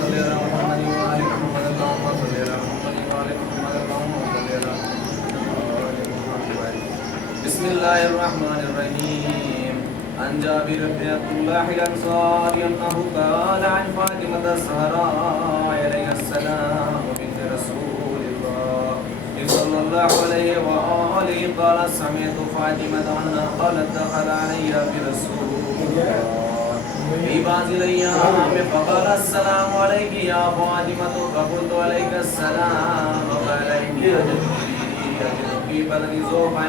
صل على محمد وآل محمد اللهم صل على محمد وآل محمد اللهم صل على محمد وآل محمد. بسم الله الرحمن الرحيم. عن جابر بن عبد الله الأنصاري أنه قال عن فاطمة الزهراء عليها السلام بنت رسول الله صلى الله عليه وآله قال سمعت فاطمة أنها قالت دخل علي برسول الله في بعض الأيام فقال السلام عليك يا فاطمة فقلت عليك السلام وقال إني أجد في بدني زوفا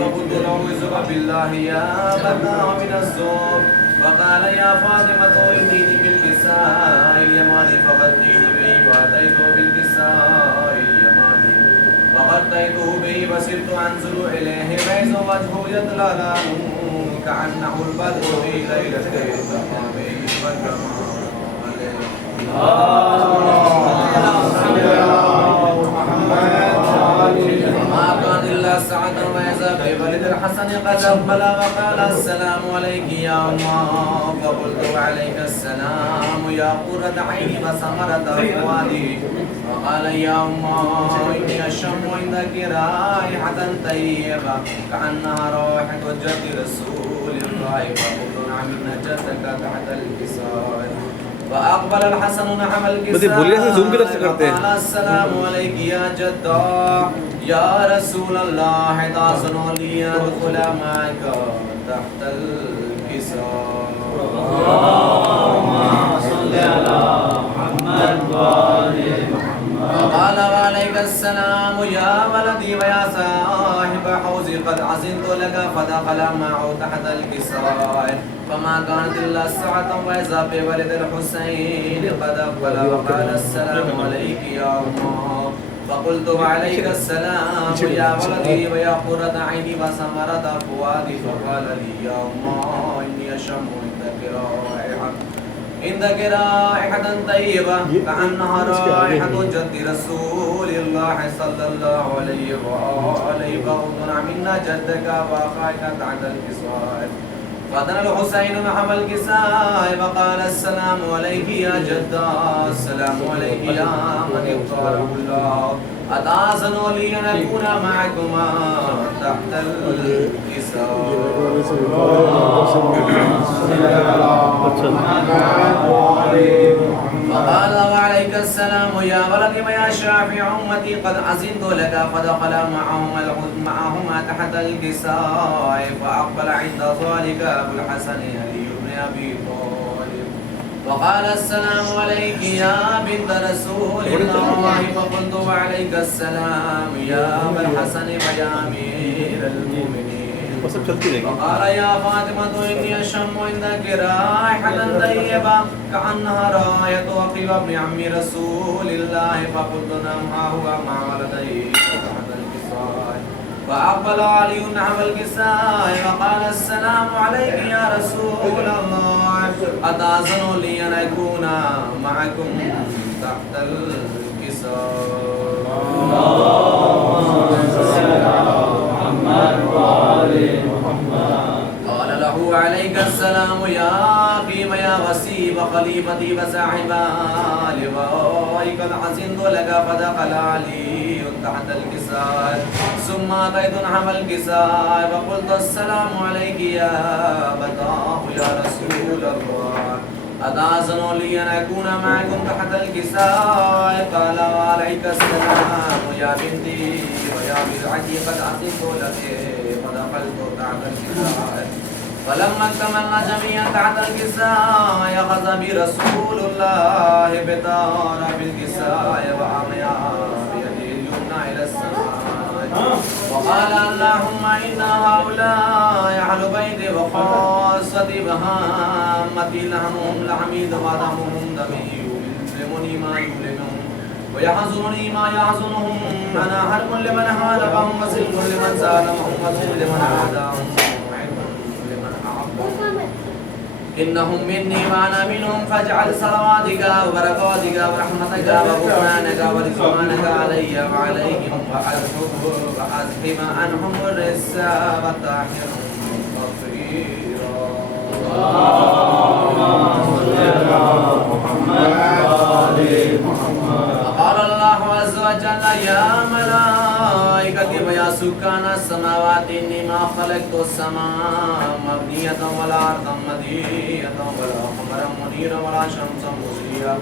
فقلت نعوذ بالله يا بدنا من الزوف فقال يا فاطمة ائتيني بالكساء اليماني فغطيني به فأتيته بالكساء اليماني فغطيته به وسرت أنزل إليه بيض وجهه يتلألأ كأنه البدر في ليلة التمام ما كان إلا سعد وإذا بولد الحسن قد أقبل وقال السلام عليك يا أمه فقلت وعليك السلام يا قرة عيني وثمرة فؤادي وقال يا أمه إني أشم عندك رائحة طيبة كأنها رائحة جد رسول الله فقلت نعم إن جدك تحت الكساء فأقبل الحسن نحو الكساء وقال السلام عليك يا جدة يا رسول الله تأذن لي أن أدخل معك تحت الكساء. اللهم صل على محمد وآل محمد. قال وعليك السلام يا ولدي ويا صاحب حوزي قد عزمت لك فدخل معه تحت الكساء فما كانت إلا الساعة وإذا بولد الحسين قد أقبل وقال السلام عليك يا أمه فقلت وعليك السلام يا ولدي ويا قرة عيني وثمرة فؤادي فقال لي يا أمه إني أشم عندك رائحة طيبة كأنها رائحة جد رسول الله صلى الله عليه وآله فقلت منا جدك وأخاك تحت الكساء فدنا الحسين نحو الكساء وقال السلام عليك يا جدة السلام عليك يا من اختاره الله أتأذن لي أن أكون معكما تحت الكساء. فقال وعليك السلام يا ولدي ويا شافع أمتي قد أذنت لك فدخل معهما تحت الكساء فأقبل عند ذلك أبو الحسن علي بن أبي طالب وقال السلام عليك يا بنت رسول الله فقلت وعليك السلام يا أبا الحسن ويا أمير المؤمنين فقال يا فاطمة إني أشم عندك رائحة طيبة كأنها راية أخي وابن عم رسول الله فقلت نعم ها هو مع ولديه تحت الكساء فأقبل علي نحو الكساء وقال السلام عليك يا رسول الله أتأذن لي أن أكون معكم تحت الكساء. قال له عليك السلام يا أخي ويا وسيم خليفتي وصاحبا لوائي قد عزمت لك فدخل علي تحت الكساء ثم أتيت نحو الكساء وقلت السلام عليك يا أبتاه يا رسول الله أتأذن لي أن أكون معكم تحت الكساء قال وعليك السلام يا بنتي ويا بضعتي قد عزمت لك فدخلت تحت الكساء فلما اكتملنا جميعا تحت الكساء أخذ برسول الله بطار بالكساء وعميا بيده اليمنى إلى السماء وقال اللهم إن هؤلاء أهل بيتي وخاصتي وهامتي لحمهم لحمي ودمهم دمي يؤلمني ما يؤلمهم ويحزنني ما يحزنهم أنا حرب لمن حاربهم وسلم لمن سالمهم وسلم لمن عاداهم إنهم مني وأنا منهم فاجعل صلواتك وبركاتك ورحمتك وغفرانك ورضوانك علي وعليهم وأذهب عنهم الرجس وطهرهم تطهيرا. اللهم صل على محمد سكان السماوات إني ما خلقت السماء مبنية ولا أرضا مدية ولا قمرا منيرا ولا شمسا مضيئا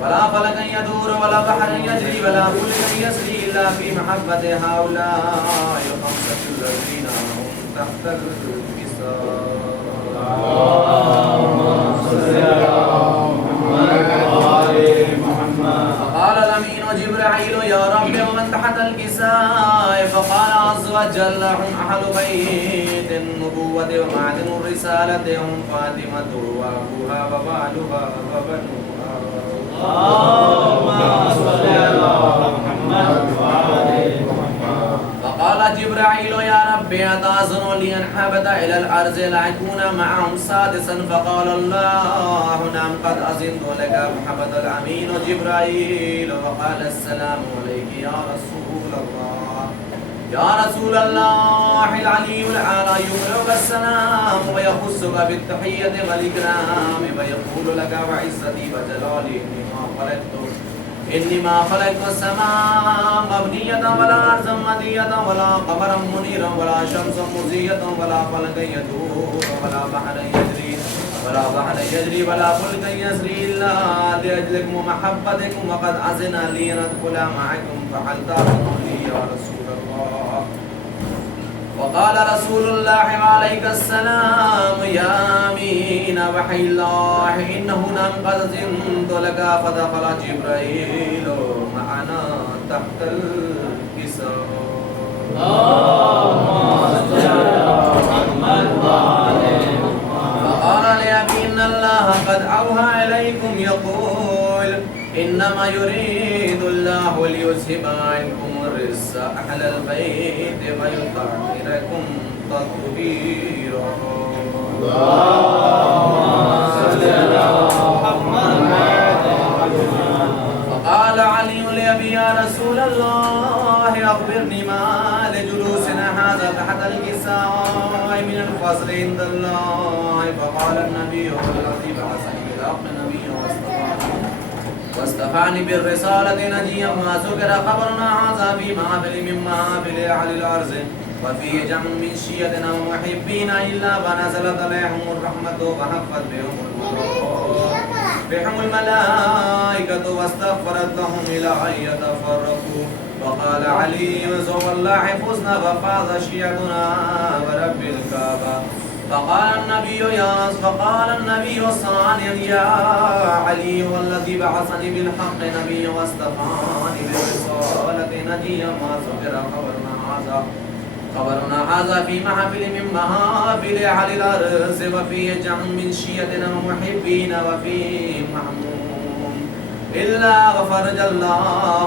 ولا فلكا يدور ولا بحرا يجري ولا فلكا يسري إلا في محبة هؤلاء الخمسة الذين هم تحت الكساء. فقال الأمين جبرائيل يا رب ومن تحت الكساء؟ فقال عز وجل هم أهل بيت النبوة ومعدن الرسالة هم فاطمة وأبوها وبعلها وبنوها. اللهم صل على محمد وعلى محمد. فقال جبرائيل يا رب أتأذن لي أن أهبط إلى الأرض لأكون معهم سادسا؟ فقال الله نعم قد أذنت لك. فهبط الأمين جبرائيل وقال السلام عليك يا رسول الله. يا رسول الله العلي الأعلى يقرئك السلام ويخصك بالتحية والإكرام ويقول لك وعزتي وجلالي إني ما خلقت السماء مبنية ولا أرضا مدية ولا قمرا منيرا ولا شمسا مضيئة ولا فلكا يدور ولا بحرا يجري ولا فلكا يسري إلا لأجلكم ومحبتكم وقد أذن لي أن أدخل معكم فهل تأذن لي يا رسول الله؟ وقال رسول الله عليك السلام يا أمين وحي الله إنه نعم قد أذنت لك. فدخل جبرائيل معنا تحت الكساء. فقال لأبي إن الله قد أوحى إليكم يقول إنما يريد الله ليذهب عنكم الرجس أهل البيت ويطهركم تطهيرا. فقال علي لأبي يا رسول الله أخبرني ما لجلوسنا هذا تحت الكساء من الفضل عند الله. فقال النبي الذي بعثني بالحق نبيا واصطفاني بالرسالة نجيا ما ذكر خبرنا هذا في محفل من محافل أهل الأرض وفيه جمع من شيعتنا ومحبين إلا فنزلت عليهم الرحمة وحفت بهم الملائكة واستغفرت لهم إلى أن يتفرقوا. وقال علي والله فزنا وفاز شيعتنا ورب الكعبة. فقال النبي ثانيا يا علي والذي بعثني بالحق نبيا واصطفاني بالرسالة نجيا ما ذكر خبرنا هذا في محفل من محافل أهل الأرض وفيه جمع من شيعتنا ومحبين وفيه محموم إلا وفرج الله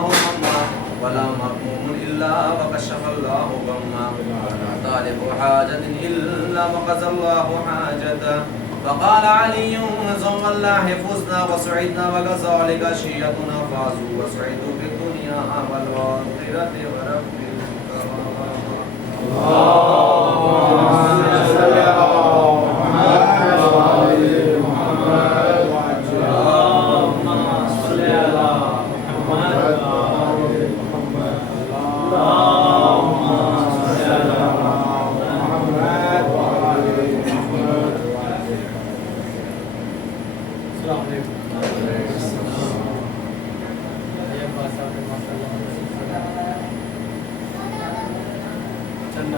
همه ولا مهموم إلا وكشف الله غمه ولا طالب حاجة إلا وقضى الله حاجته. فقال علي ثم الله فزنا وسعدنا وكذلك شيعتنا فازوا وسعدوا في الدنيا والآخرة ورب اللهم صل على محمد وعلى محمد. اللهم صل على محمد وعلى محمد. اللهم صل على محمد وعلى محمد. السلام عليكم.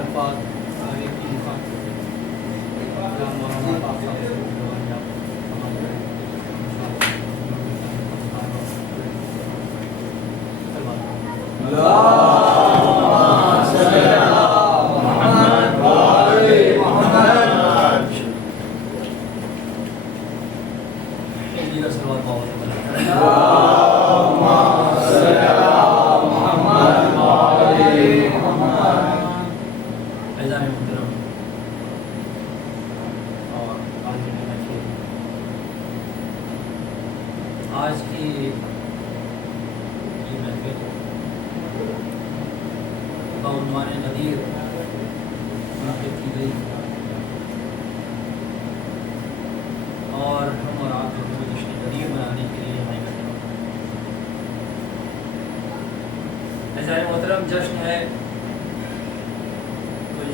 الفاظ کی آج کی یہ محفل بعنوان نذیر منعقد کی گئی اور ہم اور آپ جو جشن نذیر منانے کے لیے یہاں اکٹھے ہوئے. عزیزان محترم، جشن ہے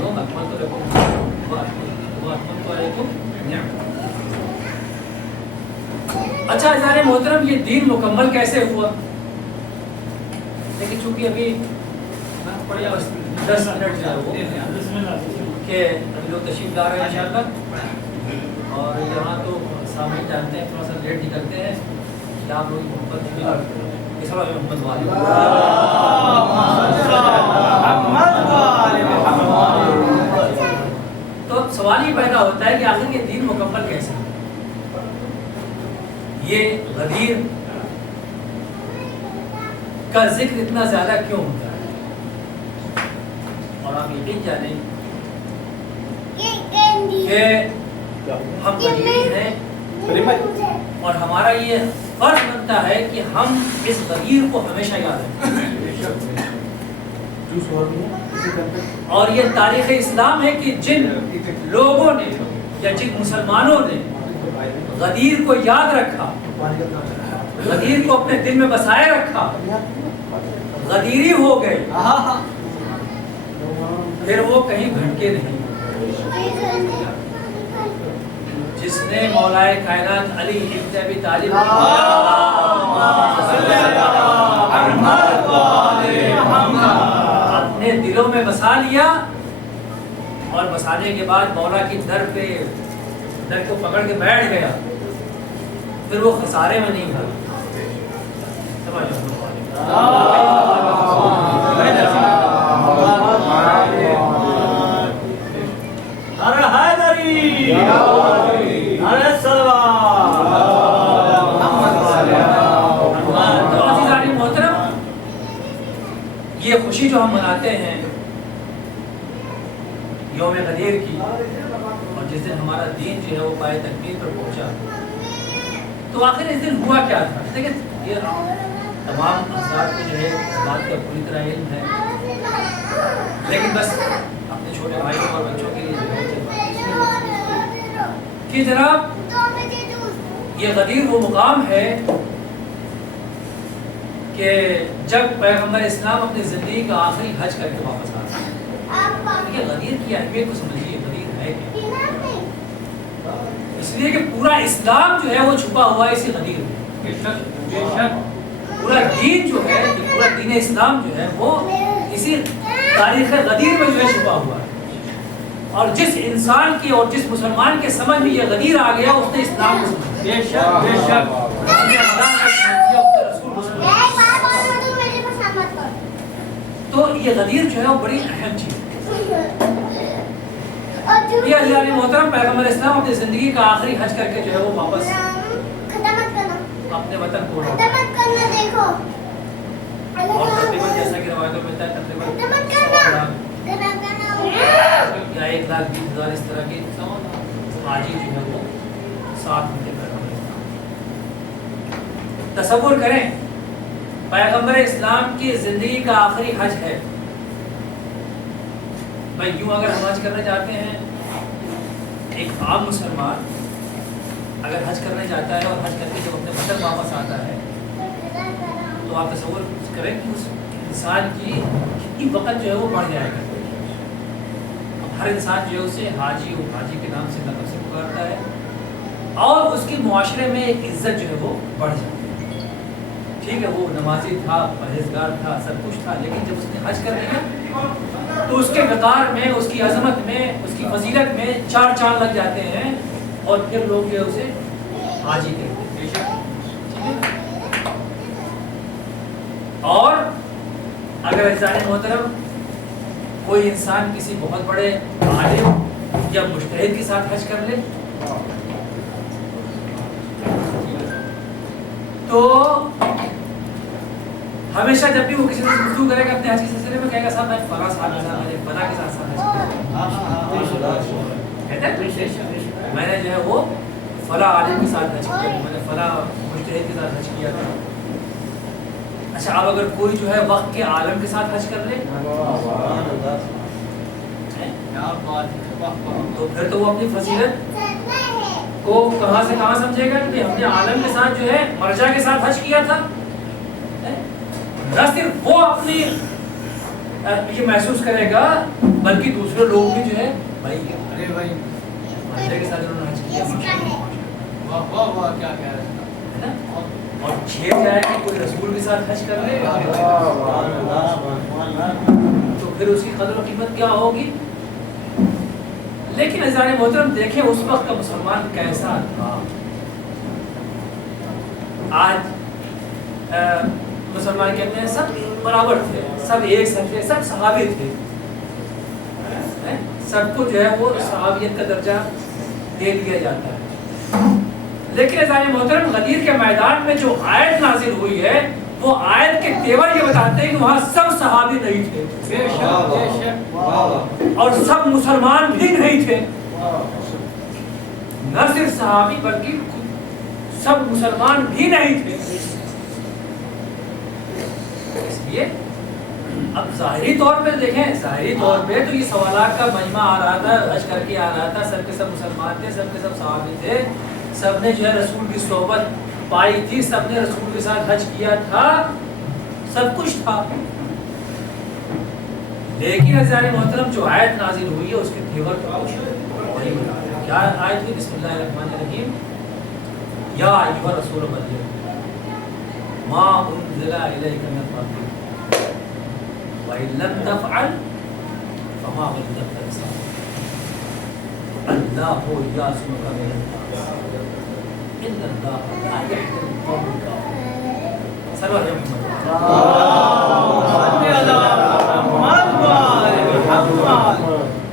اليوم اکملت لکم واتممت علیکم نعمتی. اچھا عزیزان محترم، یہ دین مکمل کیسے ہوا؟ لیکن چونکہ ابھی 10 منٹ جو ہے وہ کہ ابھی لوگ تشریف لا رہے ہیں انشاءاللہ، اور یہاں تو سامنے جانتے ہیں تھوڑا سا لیٹ نکلتے ہیں کہ آپ لوگ محبت بھی اس وقت محمد والے. تو اب سوال یہ پیدا ہوتا ہے کہ آخر یہ دین مکمل کیسے؟ یہ غدیر کا ذکر اتنا زیادہ کیوں ہوتا ہے؟ اور آپ یقین جانیں کہ ہم غدیر ہیں اور ہمارا یہ فرض بنتا ہے کہ ہم اس غدیر کو ہمیشہ یاد رکھیں. اور یہ تاریخ اسلام ہے کہ جن لوگوں نے یا جن مسلمانوں نے غدیر کو یاد رکھا، غدیر کو اپنے دل میں بسائے رکھا، غدیری ہو گئے، پھر وہ کہیں بھٹکے نہیں. جس نے مولا کائنات علی ابن ابی طالب اپنے دلوں میں بسا لیا اور بسانے کے بعد مولا کی در کو پکڑ کے بیٹھ گیا، پھر وہ خسارے میں نہیں تھا. یہ خوشی جو ہم مناتے ہیں یوم غدیر کی، اور جس دن ہمارا دین جو ہے وہ پائے تکمیل پر پہنچا، تو آخر اس دن ہوا کیا تھا؟ دیکھیں یہ تمام حضرات کو جو ہے اس بات کا پوری طرح علم ہے، لیکن بس اپنے چھوٹے بھائیوں اور بچوں کے لیے کہ جناب یہ غدیر وہ مقام ہے کہ جب پیغمبر اسلام اپنی زندگی کا آخری حج کر کے واپس آتے ہیں. یہ غدیر کی اہمیت کو سمجھیے، غدیر ہے کیا؟ اس لیے کہ پورا اسلام جو ہے وہ چھپا ہوا ہے اسی غدیر میں. پورا دین جو ہے، پورا دین اسلام جو ہے وہ اسی تاریخ غدیر میں جو ہے چھپا ہوا ہے. اور جس انسان کی اور جس مسلمان کے سمجھ میں یہ غدیر آ گیا، اس نے اسلام کو سمجھا. بے شک بے شک. تو یہ غدیر جو ہے وہ بڑی اہم چیز ہے. یہ اللہ محترم پیغمبر اسلام اپنی زندگی کا آخری حج کر کے جو ہے وہ واپس اپنے وطن کو لوٹا. اور تقریباً جیسا کہ روایتوں میں ملتا ہے تقریباً یا 1,20,000 اس طرح کے حاجی جو ہے وہ ساتھ مل کے پیغمبر اسلام. تصور کریں پیغمبر اسلام کی زندگی کا آخری حج ہے. بھائی یوں اگر ہم حج کرنے جاتے ہیں، ایک عام مسلمان اگر حج کرنے جاتا ہے اور حج کر کے جب اپنے وطن واپس آتا ہے، تو آپ تصور کریں کہ اس انسان کی کتنی وقت جو ہے وہ بڑھ جائے گا. اب ہر انسان جو ہے اسے حاجی و حاجی کے نام سے لقب سے پکارتا ہے، اور اس کے معاشرے میں ایک عزت جو ہے وہ بڑھ جاتی ہے. ٹھیک ہے وہ نمازی تھا، پرہیزگار تھا، سب کچھ تھا، لیکن جب اس نے حج کر لیا تو اس کے وقار میں، اس کی عظمت میں، اس کی فضیلت میں 4 چاند لگ جاتے ہیں، اور پھر لوگ جو اسے حاجی کہتے ہیں. اور اگر عزیزان محترم کوئی انسان کسی بہت بڑے عالم یا مجتہد کے ساتھ حج کر لے تو ہمیشہ جب بھی وہ کسی سے گفتگو کرے گا اپنے حج کے سلسلے میں کہے گا صاحب میں فلاں صاحب کے ساتھ فلاں کے ساتھ حج کیا، میں نے جو ہے وہ فلاں عالم کے ساتھ حج کیا، میں نے فلاں مجتہد کے ساتھ حج کیا تھا. اچھا اب اگر کوئی جو ہے وقت کے عالم کے ساتھ حج کر لے تو پھر تو وہ اپنی فضیلت کو کہاں سے کہاں سمجھے گا کہ ہم نے عالم کے ساتھ جو ہے مرجع کے ساتھ حج کیا تھا. نہ صرف وہ اپنی یہ محسوس کرے گا، بلکہ دوسرے لوگ بھی جو ہے بھائی ارے بھائی معاشرے کے ساتھ انہوں نے حج کیا، واہ واہ واہ کیا کہہ رہے ہیں نا، اور چھیڑ جائے کہ کوئی رسول کے ساتھ حج کر لے تو پھر اس کی قدر و قیمت کیا ہوگی. لیکن عزیزان محترم دیکھیں اس وقت کا مسلمان کیسا تھا. آج مسلمان کہتے ہیں سب برابر تھے، سب ایک ساتھ تھے، سب صحابی تھے، سب کو جو ہے وہ صحابیت کا درجہ دے دیا جاتا ہے. لیکن عزیزان محترم غدیر کے میدان میں جو آیت نازل ہوئی ہے وہ آیت کے تیور یہ بتاتے ہیں کہ وہاں سب صحابی نہیں تھے اور سب مسلمان بھی نہیں تھے. نہ صرف صحابی بلکہ سب مسلمان بھی نہیں تھے. اس لیے اب ظاہری طور پہ دیکھیں، ظاہری طور پہ تو یہ سوالات کا مجمع آ رہا تھا، حج کر کے آ رہا تھا، سب کے سب مسلمان تھے، سب کے سب صحابی تھے، سب نے جو ہے رسول کی صحبت پائی تھی، سب نے رسول کے ساتھ حج کیا تھا، سب کچھ تھا. لیکن عزیزان محترم جو آیت نازل ہوئی ہے اس کے تیور اور ہی بتا رہے ہیں. کیا آیت ہے؟ بسم اللہ الرحمن الرحیم. یا ایھا الرسول بلغ ما انزل الیک من ربک وَإِن لَمْ تَفْعَلْ فَمَا بَلَّغْتَ رِسَالَتَهُ اللَّهُ يَعْصِمُكَ مِنَ النَّاسِ إِنَّ اللَّهَ لَا يَهْدِي الْقَوْمَ الْكَافِرِينَ. صلوات یا محمد.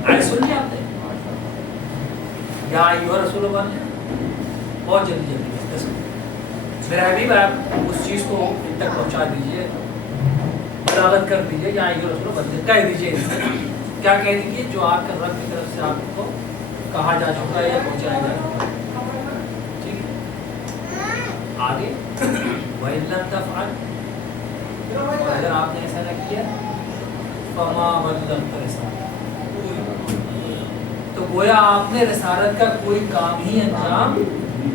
آئے سن لیا آپ نے؟ یا ایھا الرسول بلغ، بہت جلدی میرے حبیب آپ اس چیز کو ان تک پہنچا دیجئے، بلاغت کر دیجئے. یا ایھا الرسول بلغ کہہ دیجئے. کیا کہہ دیجئے؟ جو آپ کے رب کی طرف سے آپ کو کہا جا چکا ہے یا پہنچایا جا چکا ہے. ٹھیک ہے، آگے وَإِن لَمْ تَفْعَلْ، اگر آپ نے ایسا نہ کیا فَمَا بَلَّغْتَ رِسَالَتَهُ، تو گویا آپ نے رسالت کا کوئی کام ہی انجام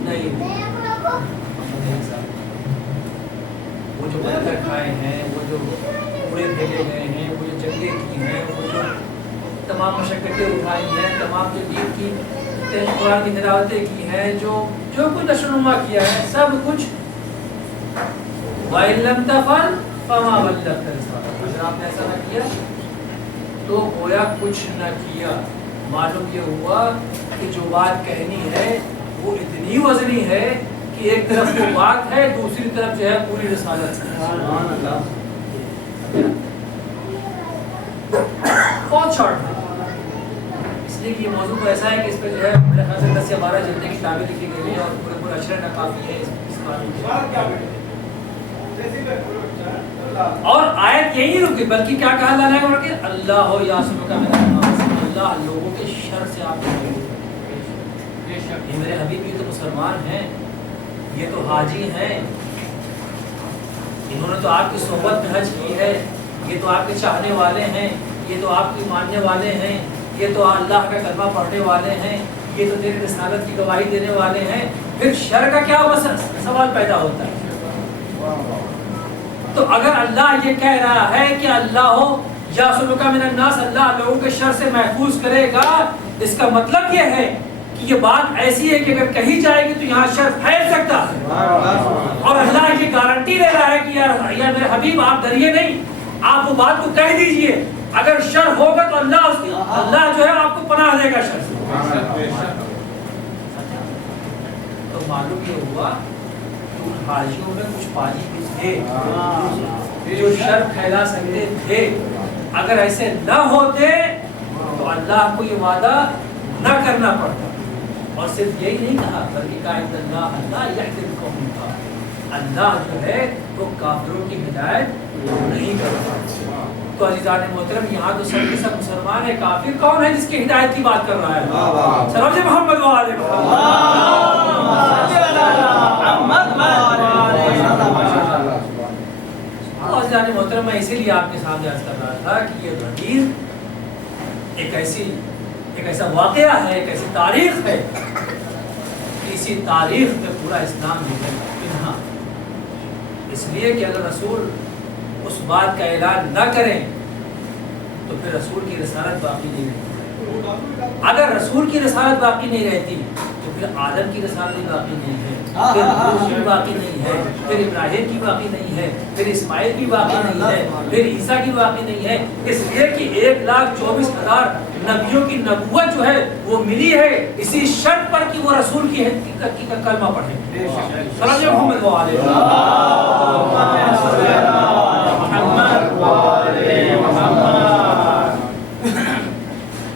نہیں دیا. وہ جو پتھر کھائے ہیں، وہ جو کوڑے پھینکے گئے ہیں، وہ جو جنگیں کی ہیں، وہ جو تمام مشقتیں اٹھائی ہیں، تمام جو دین کی قرآن کی تلاوتیں کی ہیں، جو کچھ نشو نما کیا ہے، سب کچھ وَإِن لَمْ تَفْعَلْ فَمَا بَلَّغْتَ رِسَالَتَهُ، اگر آپ نے ایسا نہ کیا تو گویا کچھ نہ کیا. معلوم یہ ہوا کہ جو بات کہنی ہے وہ اتنی وزنی ہے کہ ایک طرف وہ بات ہے، دوسری طرف جو ہے پوری رسالت ہے. بہت شارٹ ہے، اس لیے کہ یہ موضوع تو ایسا ہے کہ اس پہ جو ہے میرے خیال سے 10 یا 12 جلدیں کتابیں لکھی گئی ہیں اور پورے اشرح کافی ہے اس بارے. اور آیت یہی رکی، بلکہ کیا کہا اللہ نے کہ اللہ یعصمک من الناس، اللہ لوگوں کے شر سے آپ کو بے شک. یہ میرے حبیب یہ تو مسلمان ہیں، یہ تو حاجی ہیں، انہوں نے تو آپ کی صحبت میں حج کی ہے، یہ تو آپ کے چاہنے والے ہیں، یہ تو آپ کی ماننے والے ہیں، یہ تو اللہ کا کلمہ پڑھنے والے ہیں، یہ تو تیری رسالت کی گواہی دینے والے ہیں. پھر شر کا کیا سوال پیدا ہوتا ہے؟ تو اگر اللہ یہ کہہ رہا ہے کہ اللہ یعصمک من الناس، اللہ لوگوں کے شر سے محفوظ کرے گا، اس کا مطلب یہ ہے کہ یہ بات ایسی ہے کہ اگر کہی جائے گی تو یہاں شر پھیل سکتا ہے. اور اللہ یہ گارنٹی دے رہا ہے کہ یا میرے حبیب آپ ڈریے نہیں، آپ وہ بات کو کہہ دیجئے، اگر شر ہوگا تو اللہ جو ہے آپ کو پناہ دے گا شر سے. تو معلوم یہ ہوا کہ ان حاجیوں میں کچھ پاجی بھی تھے جو شر پھیلا سکتے تھے. اگر ایسے نہ ہوتے تو اللہ کو یہ وعدہ نہ کرنا پڑتا. اور صرف یہی نہیں کہا بلکہ کہا ان اللہ لا یہدی القوم الکافرین، اللہ جو ہے وہ کافروں کی ہدایت نہیں کرتا. تو عزیزان محترم یہاں تو سب کے سب مسلمان ہیں، کافر کون ہے جس کی ہدایت کی بات کر رہا ہے؟ سلام محمد و آل عزیزان محترم. میں اسی لیے آپ کے سامنے عرض کر رہا تھا کہ یہ غدیر ایک ایسا واقعہ ہے، ایک ایسی تاریخ ہے، اسی تاریخ میں پورا اسلام پنہا. اس لیے کہ اگر رسول اس بات کا اعلان نہ کریں تو پھر رسول کی رسالت باقی نہیں رہتی. اگر رسول کی رسالت باقی نہیں رہتی تو پھر آدم کی رسالت بھی باقی نہیں ہے, پھر نوح کی باقی نہیں ہے, پھر ابراہیم کی باقی نہیں ہے, پھر اسماعیل کی باقی نہیں ہے, پھر عیسیٰ کی باقی نہیں ہے. اس لیے کہ 1,24,000 نبیوں کی نبوت جو ہے وہ ملی ہے اسی شرط پر کہ وہ رسول کی کلمہ پڑھیں. صلی اللہ علیہ وسلم.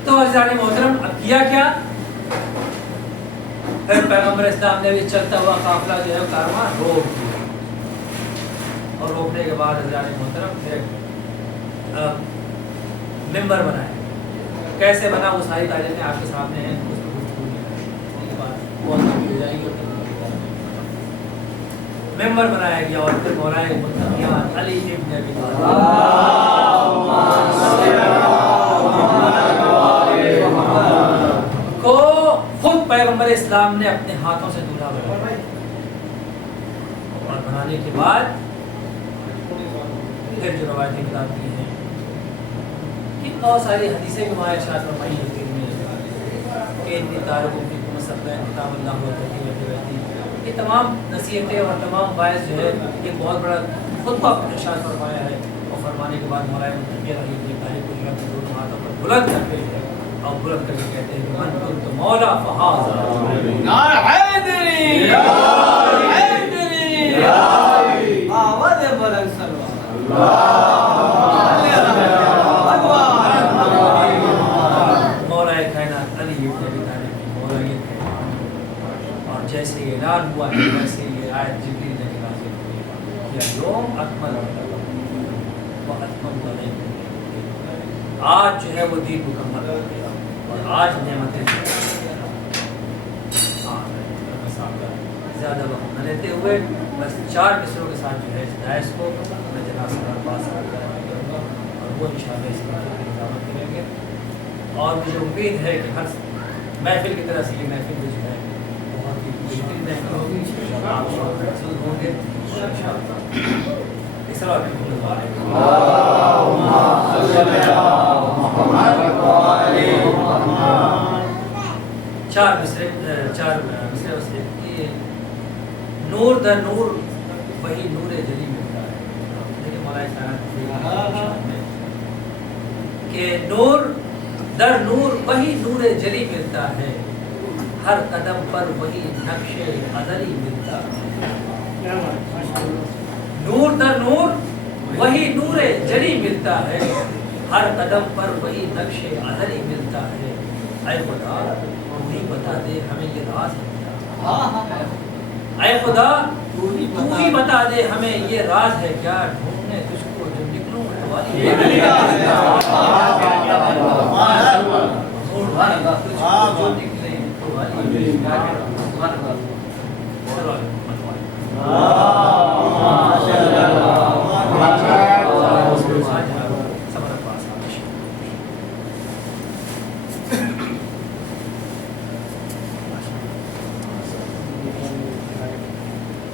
تو عزیزان محترم, اب کیا کیا؟ پھر پیغمبر اسلام نے بھی چلتا ہوا قافلہ جو ہے کارواں روک دیا, اور روکنے کے بعد عزیزان محترم پھر ممبر بنایا. کیسے بنا وہ ساری تاریخیں آپ کے سامنے ہیں, اس پر ممبر بنایا گیا اور پھر مولانا متقیان علی ابن ابی کو خود پیغمبر اسلام نے اپنے ہاتھوں سے دولہا بنایا, اور بنانے کے بعد پھر جو روایتیں بتاتی ہیں کہ بہت ساری حدیثیں بھی وہاں ارشاد فرمائی ہیں کہ انی تارکم فیکم الثقلین کتاب اللہ و تحریم. یہ تمام نصیحتیں اور تمام باعث جو ہے یہ بہت بڑا خطبہ ارشاد فرمایا ہے, اور فرمانے کے بعد مولانا متقیان علی ابن طالب کو جو ہے اپنے دونوں ہاتھوں پر بلند کرتے ہیں اور بلند کر کے کہتے ہیں کہ من کنت مولا فہذا نعرہ حیدری یا حیدری یا آواز بلند اللہ. مولا کائنات علی ابن ابی طالب کی مولا یہ ہے, اور جیسے یہ اعلان ہوا ہے ویسے یہ آیت جبریل نے نازل ہوئی کہ یوم اکملت لکم و اتممت علیکم, آج جو ہے وہ دین مکمل ہو گیا اور آج نعمتیں زیادہ وقت نہ لیتے ہوئے بس 4 مصروں کے ساتھ جو ہے اس داعش کو میں جناب صاحب پاس کروں گا, اور وہ انشاءاللہ اس میں اقدامات کریں گے. اور مجھے امید ہے کہ ہر محفل کی طرح سے یہ محفل جو ہے بہت ہی بہترین محفل ہوگی, آپ سب محسوس ہوں گے انشاءاللہ. اس طرح چار مصرے وسیع کہ نور در نور وہی نور جلی ملتا ہے. دیکھیں مولانا کہ نور در نور وہی نور جلی ملتا ہے, ہر قدم پر وہی نقش ازلی ملتا ہے. نور در نور وہی نور جلی ملتا ہے, ہر قدم پر وہی نقش ازلی ملتا ہے. اے خدا تو ہی بتا دے ہمیں یہ راز ہے کیا, اے خدا تو ہی بتا دے ہمیں یہ راز ہے کیا, ڈھونڈنے تجھ کو جو نکلوں والی جو نکلے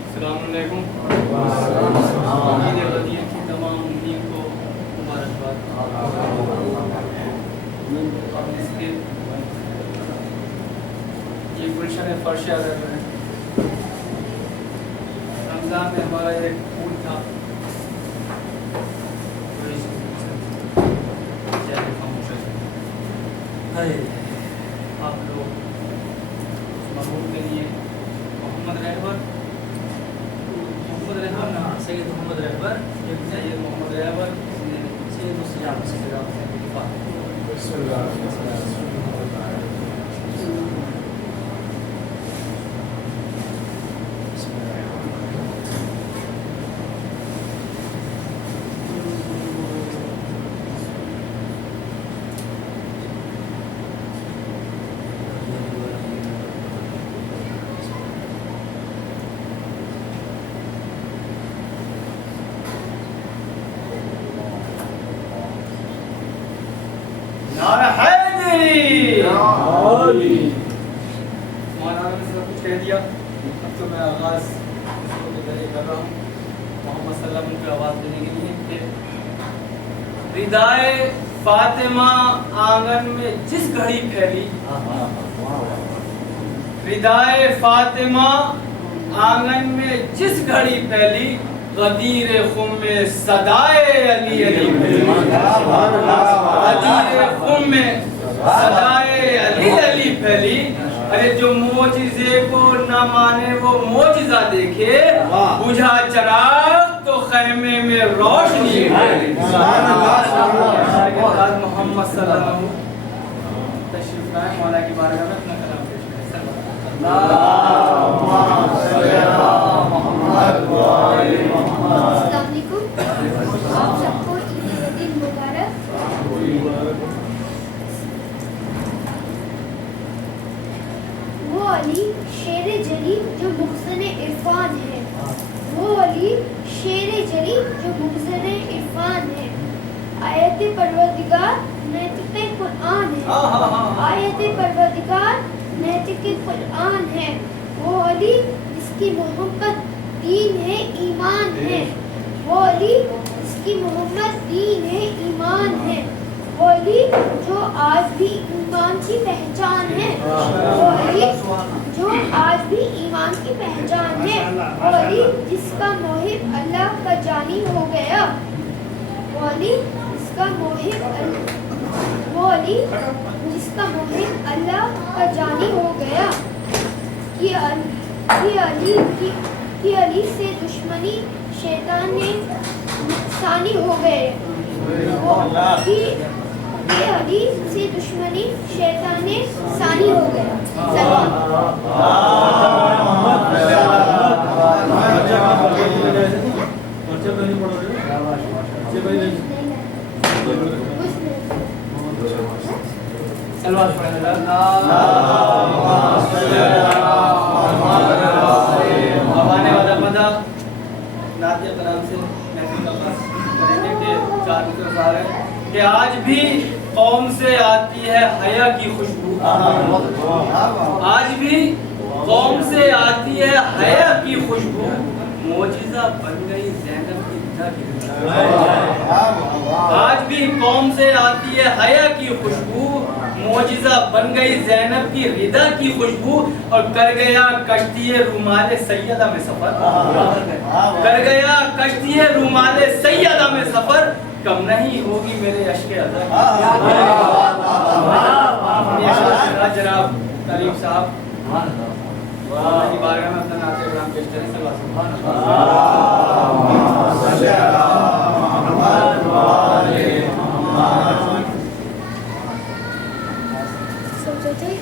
السلام علیکم. عید غدیر کی تمام امین کو مبارکباد. یہ گلشن فرش ادب ہے. رمضان میں ہمارا ایک پھول تھا آپ لوگ محبوب کے لیے محمد رہبر سید محمد رہبر سید محمد رہبر سید مسلم نعرہ حیدری مولانا نے سب کچھ کہہ دیا. اب تو میں آغاز اس کو کر رہا ہوں محمد صلی اللہ علیہ وسلم کی آواز دینے کے لیے کہ ردائے فاطمہ آنگن میں جس گھڑی پھیلی، ردائے فاطمہ آنگن میں جس گھڑی پھیلی، غدیر خم میں صدائے علی علی پھیلی، غدیر خم میں صدائے علی علی پھیلی۔ ارے جو معجزے کو نہ مانے وہ معجزہ دیکھے، بجھا چراغ تو خیمے میں روشنی پھیلی۔ محمد صلی اللہ علیہ وسلم تشریف لائے، مولا کی بارگاہ میں اپنا کلام پیش کریں۔ السلام علیکم، آپ سب کو عید دن مبارک۔ وہ علی شیر جلی جو محسن عرفان ہے، وہ علی شیر جلی جو محسن عرفان ہے، آیت پروردگار ناطق قرآن ہے، آیت پروردگار ناطق قرآن ہے۔ وہ علی جس کی محبت دین ہے ایمان ہے، وہ علی جس کی محبت دین ہے ایمان ہے، وہ علی جو آج بھی ایمان کی پہچان ہے، وہ علی جو آج بھی ایمان کی پہچان ہے، وہ علی جس کا محب اللہ کا جانی ہو گیا، وہ علی جس کا محب وہ علی جس کا محب اللہ کا جانی ہو گیا، کہ علی سے دشمنی شیطان نے ثانی ہو گئے، کہ علی سے دشمنی شیطان ثانی ہو گیا۔ کہ آج بھی قوم سے آتی ہے حیا کی خوشبو، آج بھی قوم سے آتی ہے حیا کی خوشبو، معجزہ بن گئی زینب کی رضا کی خوشبو، آج بھی قوم سے آتی ہے حیا کی خوشبو، معجزہ بن گئی زینب کی رضا کی خوشبو، اور کر گیا کشتی رومال سیدہ میں سفر، کر گیا کشتی رومال سیدہ میں سفر، کم نہیں ہوگی میرے عشق ادا کی۔ جناب طریف صاحب کی بارگاہ میں اپنا نعت کلام پیش کریں۔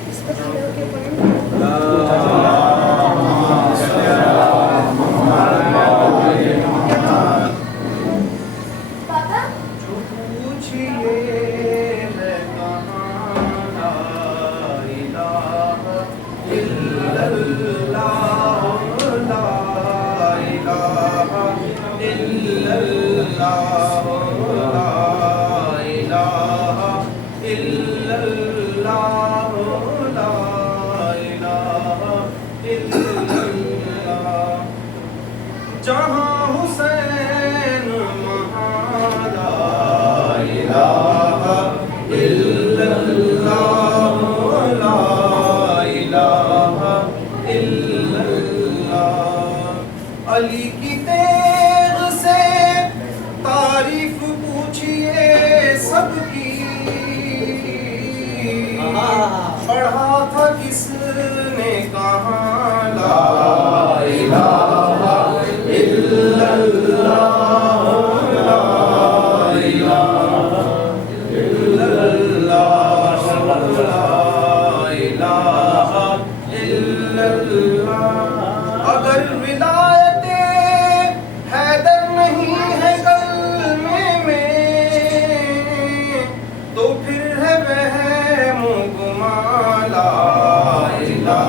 اس پر کے پڑھیں۔ جہاں حسین وہاں لا الہ الا اللہ، لا الہ الا اللہ۔ علی کی تیغ سے تعریف پوچھئے سب کی، پڑھا تھا کس نے کہاں لا الہ الا اللہ، لا الہ الا اللہ، لا الہ الا اللہ۔ اگر ولایت حیدر نہیں ہے کلمے میں، تو پھر ہے وہم و گمان، لا الہ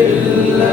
الا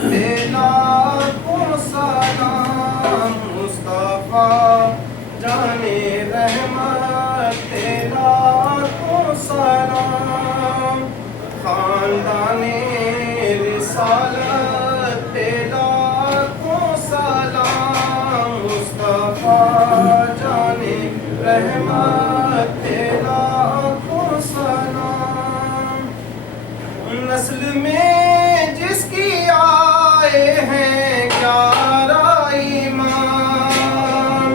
پہ لاکھوں سلام مصطفیٰ جانے رحمت پہ لاکھوں سلام خاندان رسالت پہ لاکھوں سلام مصطفیٰ جانے رحمت پہ لاکھوں سلام نسل میں جس کی آئے ہیں 11 امام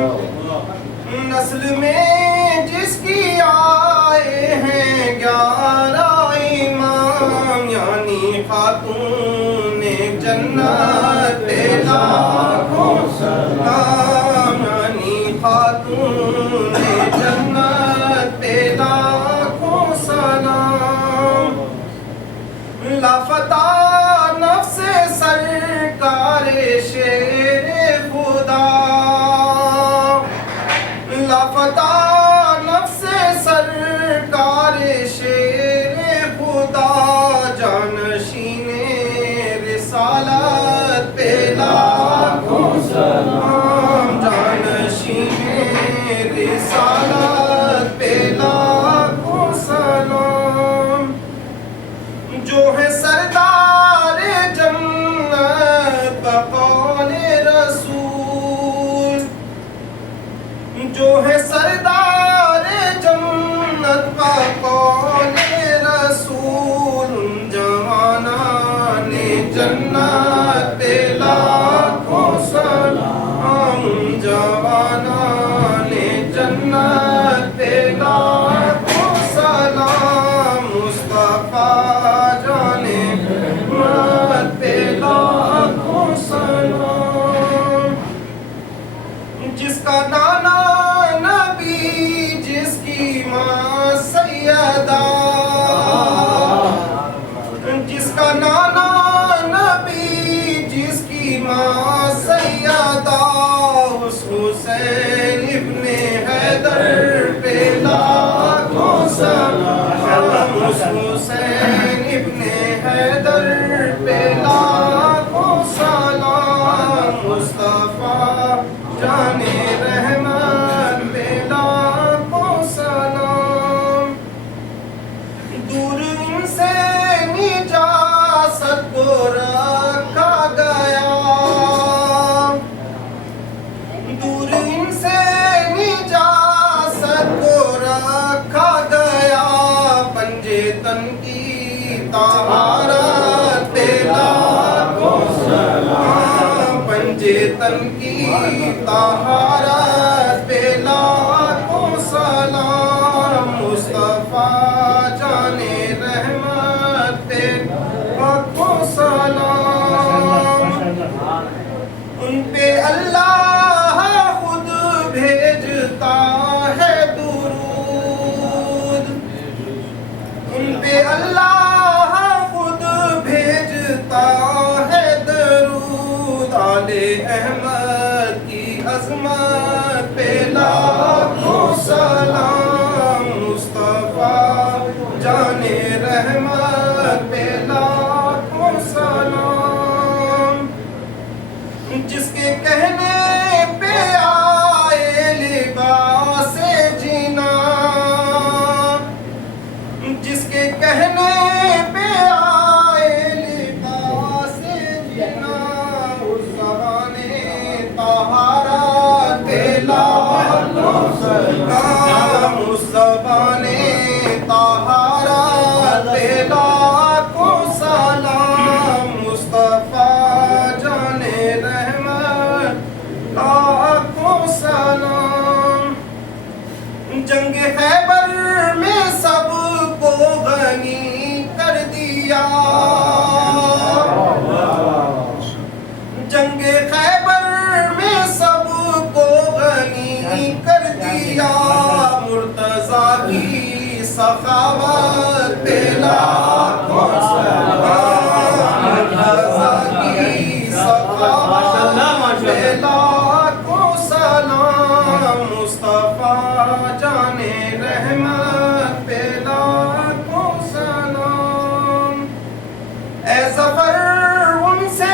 نسل میں جس کی آئے ہیں 11 امام یعنی خاتون جنت پہ لاکھوں سلام یعنی خاتون جنت پہ لاکھوں سلام لافتہ نفس سرکار شیر خدا لافتہ نفس سرکار شیر خدا جانشین رسالت پہ لاکھوں سلام جانشین رسالت پہ لاکھوں سلام جو ہے سردار جنت بقول رسول جو ہے سردار جنت بقول رسول جوانان جنت پہ لاکھوں سلام جوانان جنت پہ لاکھوں سلام مصطفیٰ جانے رحمت پہ لاکھوں سلام جس کا نانا نبی جس کی ماں سیدہ جس کا نانا نبی جس کی ماں سیدہ اس حسین ابن حیدر پہ لاکھوں سلام اس حسین ابن حیدر پہ لاکھوں سلام مصطفیٰ جانے رحمت پہ لاکھوں سلام دور ان سے نجاست کو رکھا گیا دور ان سے نجاست کو رکھا گیا پنجے تن کی طہارت پہ لاکھوں سلام پنجے تن کی طہارت پہ لاکھوں سلام مصطفیٰ جانے رحمت پہ لاکھوں سلام ان پہ اللہ خود بھیجتا ہے درود ان پہ اللہ خود بھیجتا ہے درود آل احمد کی عظمت پہ لاکھوں سلام مصطفیٰ جانے رحمت پہ لاکھوں سلام جس کے کہنے پہ آئے لباس جینا جس کے کہنے پہ آئے لباس جینا اس زمانے طہارت پہ لاکھوں سلام اس زمانے طہارت پہ لاکھوں سلام مصطفیٰ جانے رحمت لاکھوں سلام جنگ خیبر میں سب کو غنی کر دیا جنگ خیبر میں سب کو غنی کر دیا مرتضیٰ کی سخاوت پہ لاکھوں سلام مرتضیٰ کی سخاوت پہ لاکھوں سلام مصطفیٰ جانے رحمت پہ لاکھوں سلام اے ظفر ان سے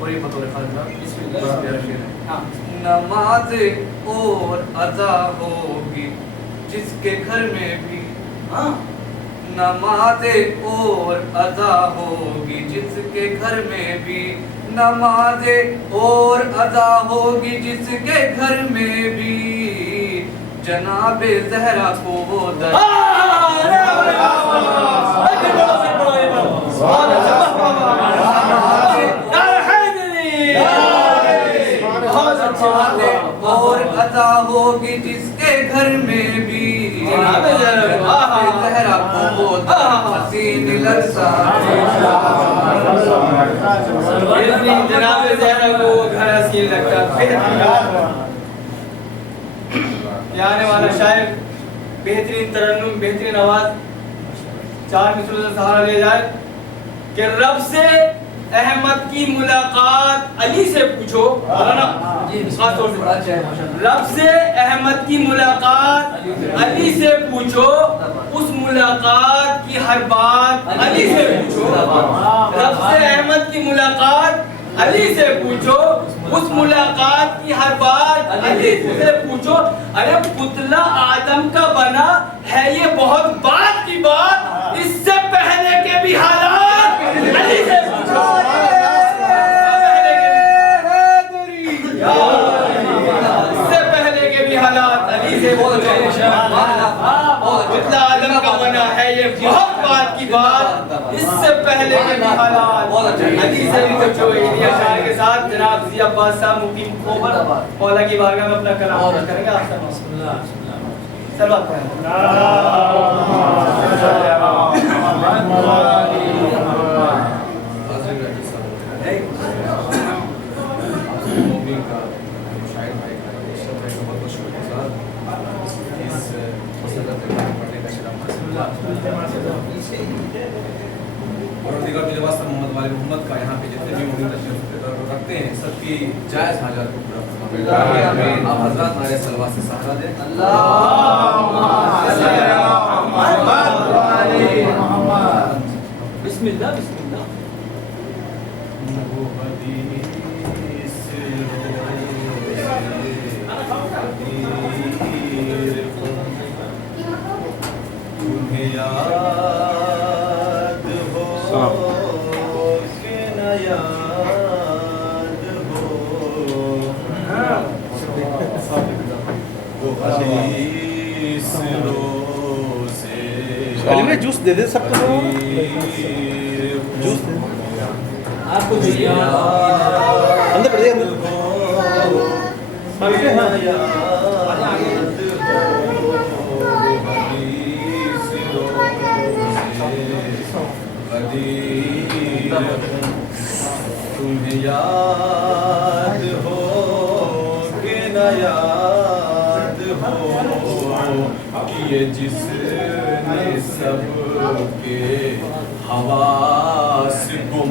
اور یہ بطور خاتمہ بسم اللہ. ہاں. نماز اور ادا ہوگی جس کے گھر میں بھی. ہاں. نماز اور ادا ہوگی جس کے گھر میں بھی. نماز اور ادا ہوگی جس کے گھر میں بھی. جناب زہرا کو وہ در اور ادا ہوگی جس کے گھر میں بھی. جناب زہرا کو وہ در حسین لرزا. جناب زہرا کو گھر حسین لگتا ہے. یہ آنے والا شاعر بہترین ترنم، بہترین آواز، 4 مصروں سے سہارا لے جائے کہ رب سے احمد کی ملاقات علی سے پوچھو. خاص طور سے رب سے احمد کی ملاقات علی سے پوچھو. اس ملاقات کی ہر بات علی سے پوچھو. رب سے احمد کی ملاقات علی سے پوچھو. اس ملاقات کی ہر بات علی سے پوچھو. ارے پتلا آدم کا بنا ہے یہ بہت بات کی بات. اس سے پہلے کے بھی حالات علی سے پوچھو. اس سے پہلے کے بھی حالات علی سے پوچھو. پتلا آدم کا بنا ہے یہ بہت بات کی بات. اس سے پہلے کے بھی حالات علی سے بھی پوچھو. یہ شاعر کے ساتھ جناب ضیاء عباس صاحب مفتی مخبر مولا کی بارگاہ میں اپنا کلام پیش کریں گے. آپ سب بسم اللہ سلوات پڑھیں. محمد والے محمد کا یہاں پہ جتنے بھی موجود تشریف رکھتے ہیں سب کی جائز حاجات کو پورا فرمائے. آپ حضرات نعرہ صلوات سے سہارا دیں. بسم اللہ بسم اللہ. تمہیں یاد ہو کہ نہ یاد ہو وہ حدیث روزے. علی میں جوس دے دے سب کو. جوس دے آپ کو بھی اندر پڑ جائے. تمہیں یاد ہو کہ نہ یاد ہو کہ جس نے سب کے حواس گم.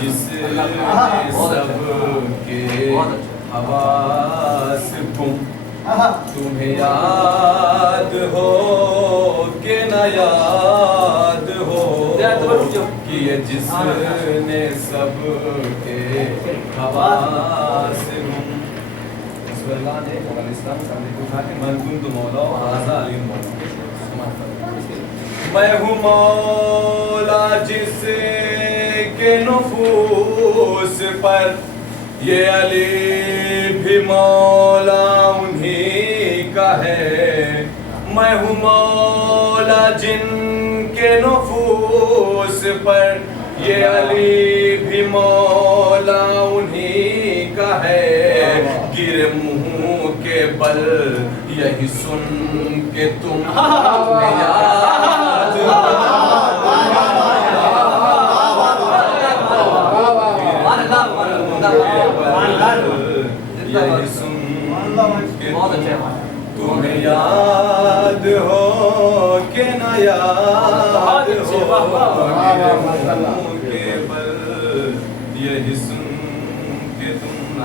جس نے سب کے حواس گم. تمہیں یاد ہو کہ نہ یاد ہو کہ یہ جس نے سب کے حواس گم. رسول اللہ نے افغانستان سے کہا کہ من کنت مولا و ھذا علی مولا. میں ہوں مولا جس کے نفوس پر یہ علی بھی مولا انہی کا ہے. میں ہوں مولا جن کے نفوس پر یہ علی بھی مولا انہی کا ہے. گرے منہ کے بل یہی سن کے تم یاد یہی سن کے تمہیں یاد ہو کہ نہ یاد ہو کے بل یہی سن کے تم نہ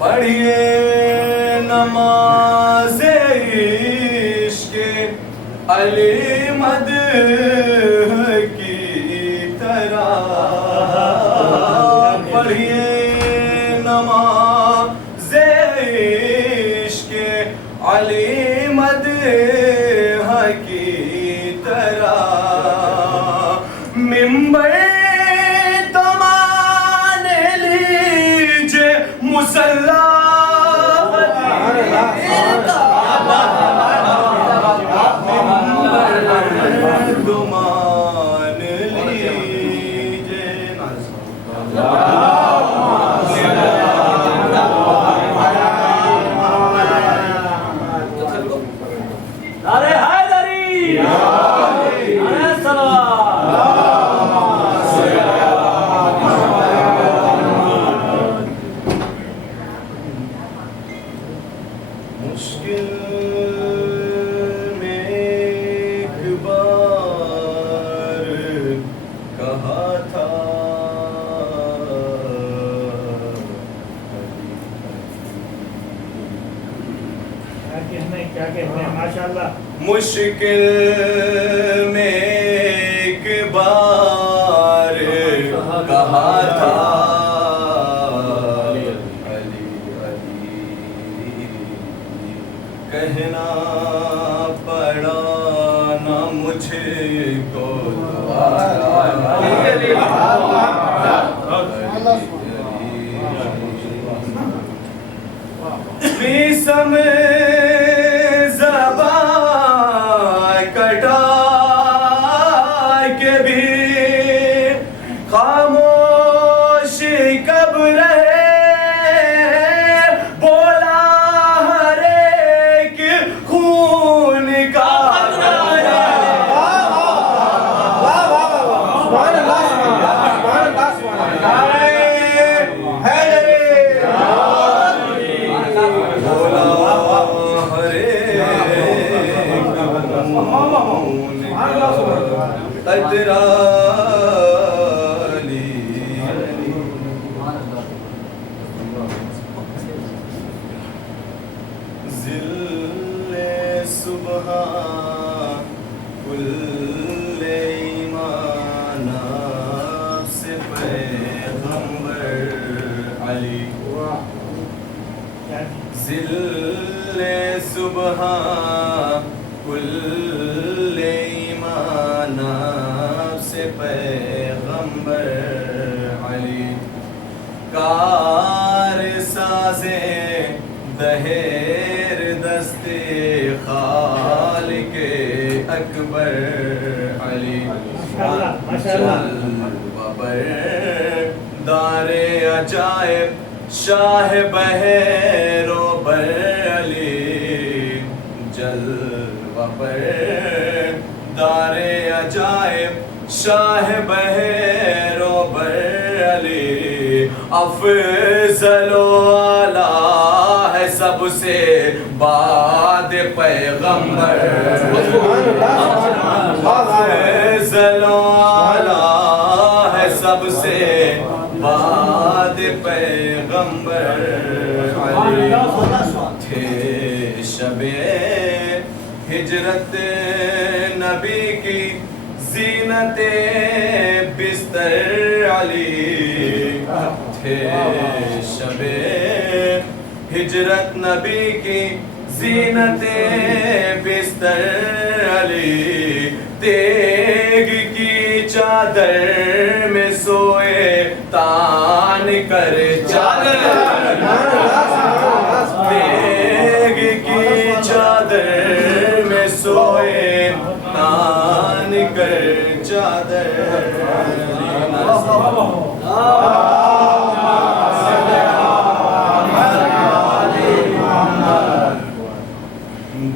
پڑھیے نماز عشق علی مدح کی طرح، پڑھیے نماز عشق علی مدح کی طرح، ممبر تو مان لیجیے مصلی مان لیجیے نعرہ حیدری، نعرہ مشکل میں ایک بار کہا تھا کیا کہتے ہیں ماشاء اللہ. مشکل میں ایک بار کہا تھا علی علی، کہنا پڑا نہ مجھے کو بیسم زبان کٹا کے بھی خاموشی کب رہے، بولا ہر ایک خون کا ذل صبح کل ایمان سے پیغمبر علی، ذل صبح کل ایمان سے پیغمبر علی، کار سازے دہیر دستے خالق اکبر علی، ببر دار عجائب شاہ بہر و بر علی، جلوہ پر دار عجائب شاہ بہر و بر علی، افضل و اعلیٰ ہے سب سے بعد پیغمبر، افضل و اعلیٰ ہے سب سے بعد پیغمبر علی، تھے شب ہجرت نبی کی زینت بستر علی، تھے شب ہجرت نبی کی زینت بستر علی، دیگ کی چادر میں سوئے تان کر چادر، دیگ کی چادر میں سوئے تان کر چادر،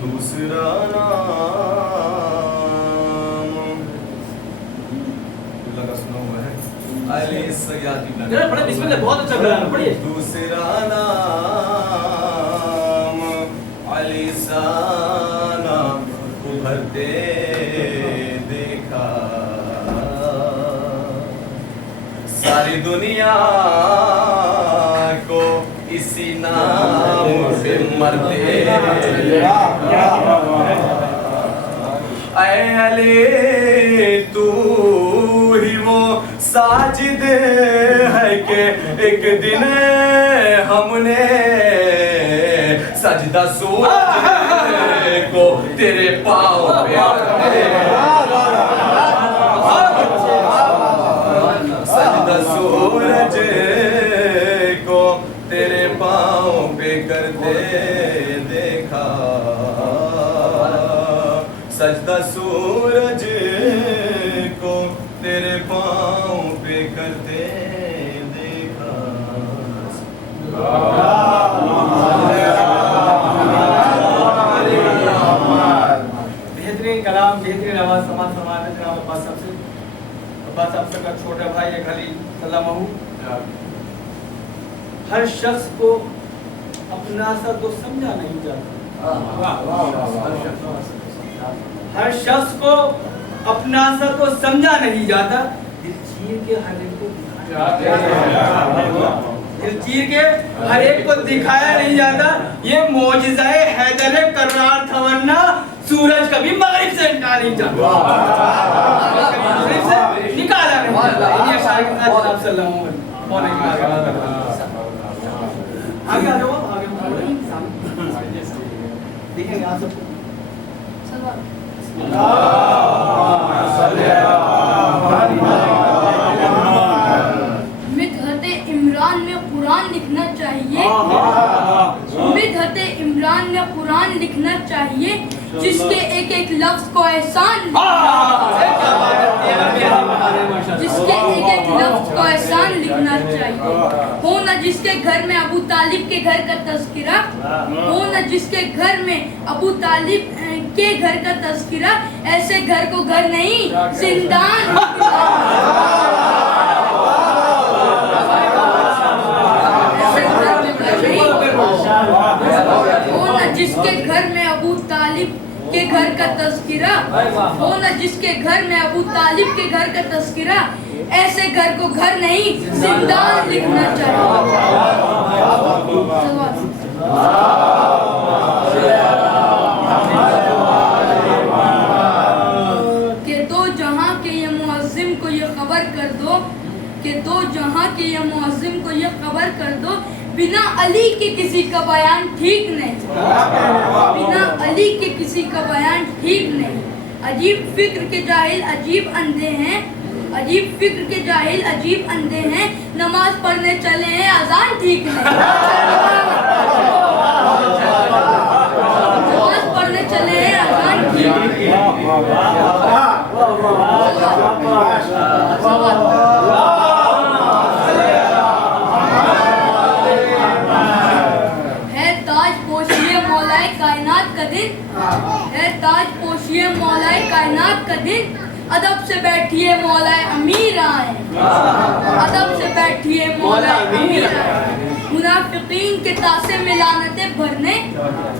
دوسرا نام اللہ کا سنا ہوا ہے علی سیاتی، بسم اللہ، بہت اچھا بیان پڑھیے. دوسرا نام علی سانا ابھرتے دیکھا، ساری دنیا اسی نام پہ مرتے اے علی تو ہی وہ ساجد ہے کہ ایک دن ہم نے سجدہ سورج کو تیرے پاؤں پہ سجدہ سورج کو تیرے پاؤں پہ کرتے دیکھا سجدہ سورج کو تیرے پاؤں پہ کرتے دیکھا بہترین کلام بہترین آواز سماعت فرمانے جناب عباس صاحب سے. عباس صاحب کا چھوٹا بھائی ایک علی سلامہ ہر شخص کو اپنا سا تو سمجھا نہیں جاتا. ہر شخص کو اپنا سا تو سمجھا نہیں جاتا. دل چیر کے ہر ایک کو دل چیر کے ہر ایک کو دکھایا نہیں جاتا. یہ معجزہ حیدر کرار تھورنا سورج کبھی مغرب سے نہیں جاتا. مغرب سے نکالا نہیں جاتا. انہیں اشارے کے ساتھ جناب صلی اللہ علیہ وسلم آگے آ جاؤ آگے دیکھیں گے آپ سب مدحت عمران میں قرآن لکھنا چاہیے. مدحت عمران میں قرآن لکھنا چاہیے جس کے ایک ایک لفظ کو احسان جس کے ایک ایک لفظ کو احسان لکھنا چاہیے. ہو نہ جس کے گھر میں ابو طالب کے گھر کا تذکرہ ہو نہ جس کے گھر میں ابو طالب کے گھر کا تذکرہ. ایسے گھر کو گھر نہیں زندان ہو نہ جس کے گھر میں ابو طالب کے گھر کا تذکرہ ہو نہ جس کے گھر میں ابو طالب کے گھر کا تذکرہ. ایسے گھر کو گھر نہیں زندان لکھنا چاہیے. کہ دو جہاں کے یہ معظم کو یہ خبر کر دو کہ دو جہاں کے یہ معظم کو یہ خبر کر دو بنا علی کے کسی کا بیان ٹھیک نہیں. بنا علی کے کسی کا بیان ٹھیک نہیں. عجیب فکر کے جاہل عجیب اندھے ہیں. عجیب فکر کے جاہل عجیب اندھے ہیں. نماز پڑھنے چلے ہیں اذان ٹھیک نہیں. نماز پڑھنے چلے ہیں اذان ٹھیک نہیں. ہے تاج پوشیے مولائے کائنات کا دن ہے تاج پوشیے مولائے کائنات کا دن. ادب سے بیٹھیے مولا امیر آئے ادب سے بیٹھیے مولا امیر آئے. منافقین کے تاسے میں لعنتیں بھرنے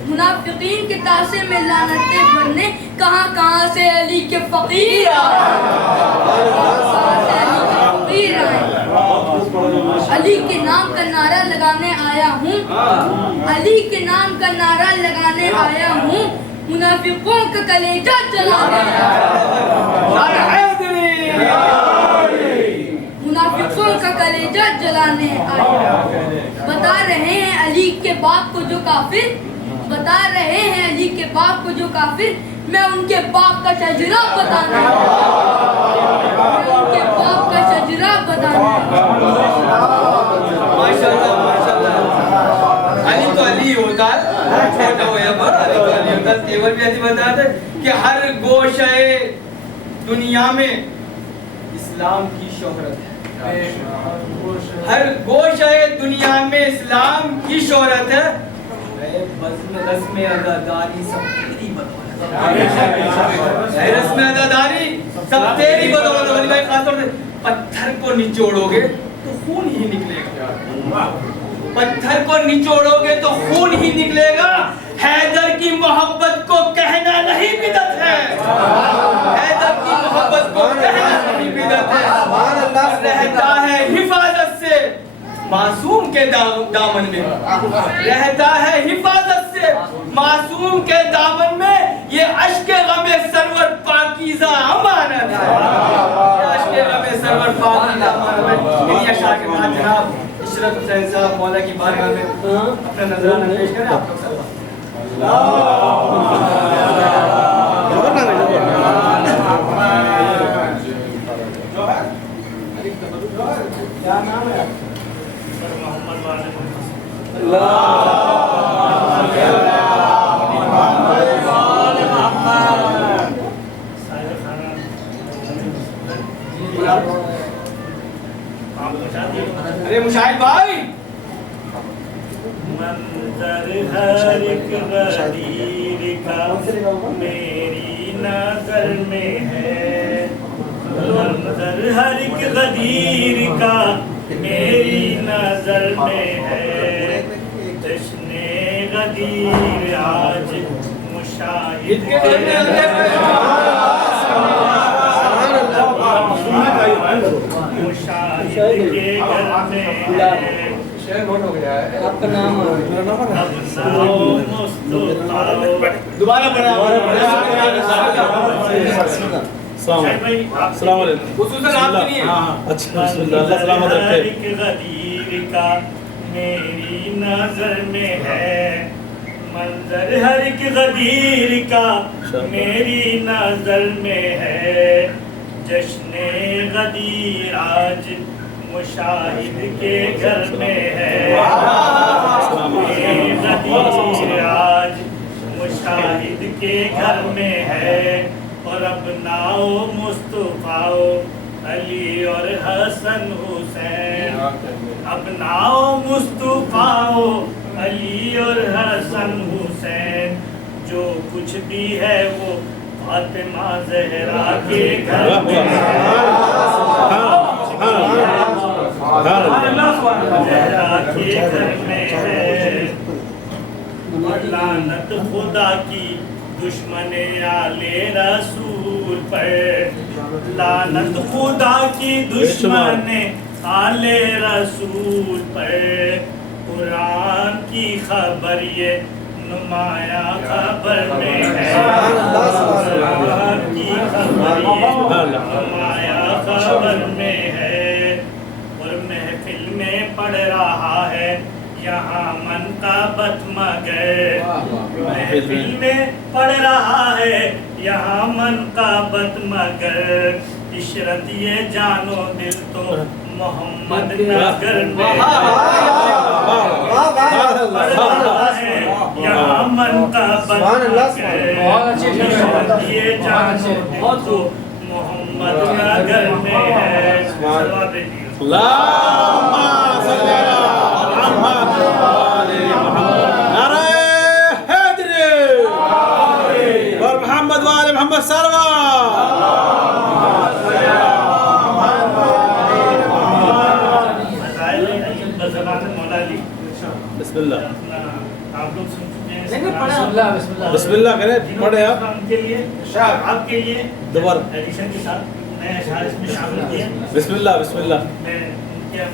منافقین کے تاسے میں لعنتیں بھرنے. کہاں کہاں سے علی کے فقیر آئے علی کے نام کا نعرہ لگانے آیا ہوں. علی کے نام کا نعرہ لگانے آیا ہوں. منافقوں کا کلیجہ جلانے منافقوں کا کلیجہ جلانے آیا. بتا رہے ہیں علی کے باپ کو جو کافر بتا رہے ہیں علی کے باپ کو جو کافر. میں ان کے باپ کا شجرہ بتانا میں ان کے باپ کا شجرہ بتانا. ماشاءاللہ ماشاءاللہ. علی تو علی ہوتا ہے چھوٹا ہو یا بڑا علی تو علی ہوتا ہے. تیور بھی ایسی بتاتے کہ ہر گوشہ دنیا میں اسلام کی شہرت ہے. ہر گوشہ دنیا میں اسلام کی شہرت ہے. بزم رسم عزاداری سب تیری بدولت رسم عزاداری سب تیری بدولت. علی بھائی خاص طور سے پتھر کو نچوڑو گے تو خون ہی نکلے گا. پتھر کو نچوڑو گے تو خون ہی نکلے گا. حیدر کی محبت کو کہنا نہیں بدعت ہے. حیدر کی محبت کو کہنا نہیں بدعت ہے. رہتا ہے حفاظت سے معصوم کے دامن میں رہتا ہے حفاظت سے معصوم کے دامن میں یہ عشق غم سرور پاکیزہ امانت ہے یہ عشق غم سرور پاکیزہ امانت ہے انہی اشعار کے بعد جناب عشرت حسین صاحب مولا کی بارگاہ میں اپنا نظرانہ پیش کریں آپ لوگ کیا نام ہے محمد والے ارے مشاہد بھائی منظر ہر ایک غدیر کا میری نظر میں ہے منظر ہر ایک غدیر کا میری نظر میں ہے جشن غدیر آج مشاہد کے گھر میں ہے آپ کا نام دوبارہ السلام علیکم خصوصاً آپ کے لیے اچھا بسم اللہ اللہ سلامت رکھے غدیر کا میری نظر میں ہے منظر ہر ایک غدیر کا میری نظر میں ہے جشن غدیر آج مشاہد کے گھر میں ہے غدیر آج مشاہد کے گھر میں ہے اور ابناؤ مصطفیٰ علی اور حسن حسین ابناؤ مصطفیٰ علی اور حسن حسین جو کچھ بھی ہے وہ فاطمہ زہرا کے گھر میں زہرا کے گھر میں ہے لعنت خدا کی دشمن آل رسول پر لعنت خدا کی دشمن آل رسول پر قرآن کی خبر یہ نمایاں خبر میں ہے قرآن کی خبر یہ نمایاں خبر میں ہے اور محفل میں پڑھ رہا ہے یہاں منقبت مگر محفل میں پڑھ رہا ہے یہاں منقبت مگر عشرت یہ جانو دل تو محمد نگر میں پڑھ رہا ہے یہاں منقبت مگر عشرت یہ جانو دل تو محمد نگر میں ہے محمد والے محمد بسم اللہ آپ لوگ سن چکے ہیں بسم اللہ کریں پڑھے آپ کے لیے آپ کے لیے دوبارہ ایڈیشن کے ساتھ نئے اشعار اس میں شامل کیے بسم اللہ بسم اللہ میں ان کے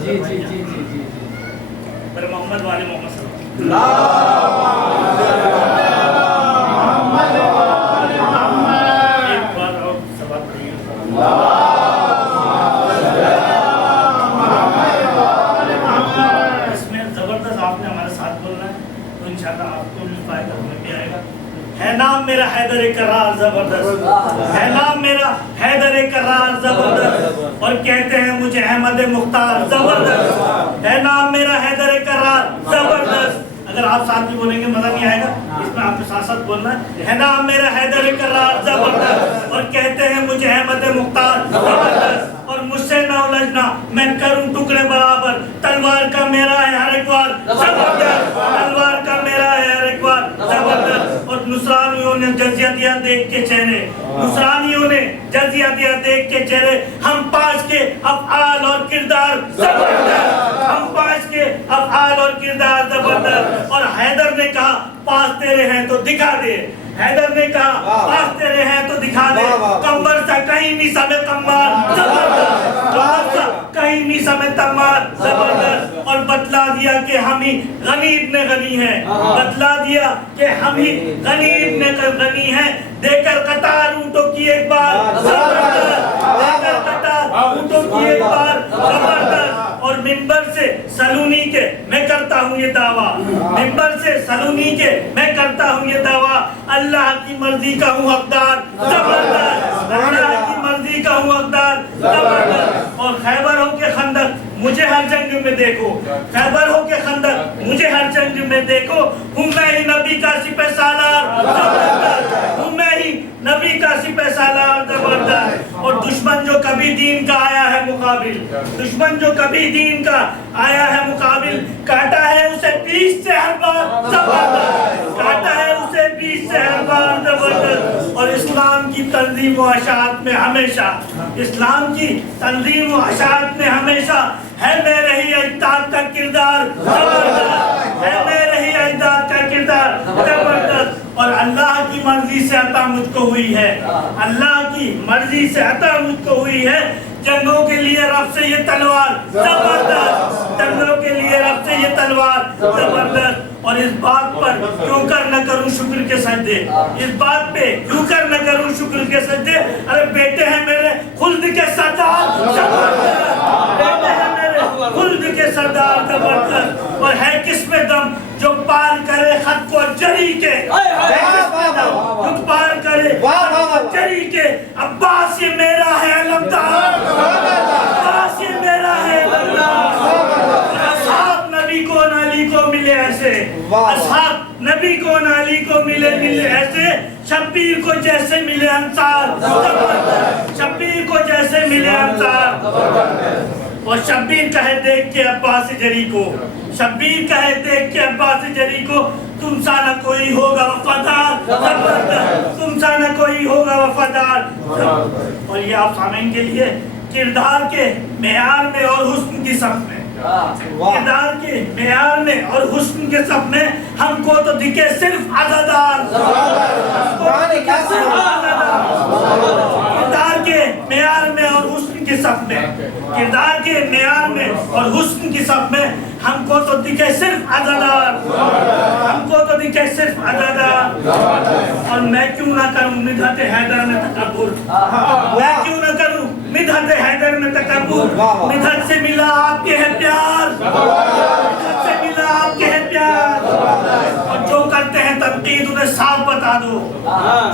جی جی جی جی جی پر محمد والے محمد صلی اللہ ایک بار اور سبات پڑھیے اس میں زبردست آپ نے ہمارے ساتھ بولنا ہے تو انشاءاللہ آپ کو بھی فائدہ ہمیں بھی آئے گا ہے نام میرا حیدر کرار زبردست ہے نام میرا حیدر کرار زبردست اور کہتے ہیں مجھے احمد مختار زبردست ہے نام میرا حیدر کرار زبردست اگر آپ ساتھ بھی بولیں گے مزہ نہیں آئے گا اس میں آپ کے ساتھ ساتھ بولنا ہے نام میرا حیدر کرار زبردست اور کہتے ہیں مجھے احمد مختار زبردست اور مجھ سے نہ الجھنا میں کروں ٹکڑے برابر تلوار کا میرا ہے ہر ایک وار زبردست تلوار کا میرا ہے ہر ایک وار زبردست اور نصرانیوں نے جزیہ دیا دیکھ کے چہرے نصرانیوں نے جزیہ دیا دیکھ کے چہرے ہم پاس کے افعال اور کردار زبردست ہم پاس کے افعال اور کردار زبردست اور حیدر نے کہا پاس تیرے ہیں تو دکھا دے حیدر نے کہا پاس تیرے ہیں تو دکھا دے کمبر سا کہیں نہیں سب کمبار زبردست کہیں نہیں سمجھتا مال زبردست اور بتلا دیا کہ ہم ہی غنی ابن غنی ہیں بتلا دیا کہ ہم ہی غنی ابن غنی ہیں دے کر قطار اونٹوں کی ایک بار زبردست دے کر قطار اونٹوں کی ایک بار زبردست اور منبر سے سلونی کے میں کرتا ہوں یہ دعویٰ منبر سے سلونی کے میں کرتا ہوں یہ دعویٰ اللہ کی مرضی کا ہوں حقدار زبردست اللہ کی مرضی کا ہوں حقدار زبردست اور خیبر ہو کے خندق مجھے ہر جنگ میں دیکھو خیبر ہو کے خندق مجھے ہر جنگ میں دیکھو ہوں میں ہی نبی کا سپہ سالار زبردست ہوں میں ہی نبی کا سپہ سالار زبردست اور دشمن جو کبھی دین کا آیا ہے مقابل دشمن جو کبھی دین کا آیا ہے مقابل کاٹا ہے اسے 20 سے ہر بار زبردست کاٹا ہے اسے 20 سے ہر بار زبردست اور اسلام کی تنظیم و اشاعت میں ہمیشہ اسلام کی تنظیم و اشاعت میں ہمیشہ ہے میرے ہی اجداد کا کردار زبردست ہے میرے ہی اجداد کا کردار زبردست اور اللہ کی مرضی سے عطا مجھ کو ہوئی ہے اللہ کی مرضی سے عطا مجھ کو ہوئی ہے جنگوں کے لیے رب سے یہ تلوار زبردست جنگوں کے لیے رب سے یہ تلوار زبردست اور اس بات پر کیوں کر نہ کروں شکر کے سجدے اس بات پہ کیوں کر نہ کروں شکر کے سجدے ارے بیٹے ہیں میرے خلد کے سردار زبردست بیٹے ہیں میرے خلد کے سردار زبردست اور ہے کس میں دم جو پار کرے خط کو جری کے جو پار کرے خط کو جری کے عباس یہ میرا ہے علمدار عباس یہ میرا ہے علمدار اصحاب نبی کو علی کو ملے ایسے اصحاب نبی کو علی کو ملے ایسے شبیر کو جیسے ملے انصار شبیر کو جیسے ملے انصار اور شبیر کہے دیکھ کے عباس جری کو شبیر کہے دیکھ کے عباس جری کو تم سا نہ کوئی ہوگا وفادار زبردست تم سا نہ کوئی ہوگا وفادار اور یہ آپ سامعین کے لیے کردار کے معیار میں اور حسن کی صف میں کردار کے معیار میں اور حسن کے صف میں ہم کو تو دکھے صرف عزادار کردار کے معیار میں اور حسن کی صف میں کردار کے معیار میں اور حسن کی صف میں ہم کو تو دکھے صرف عزادار ہم کو تو دکھے صرف عزادار اور میں کیوں نہ کروں مدحت حیدر میں تکبر میں کیوں نہ کروں مدحت حیدر میں تکبر مدحت سے ملا آپ کے ہے پیار مدحت سے ملا آپ کے ہے پیار اور جو کرتے ہیں تنقید انہیں صاف بتا دو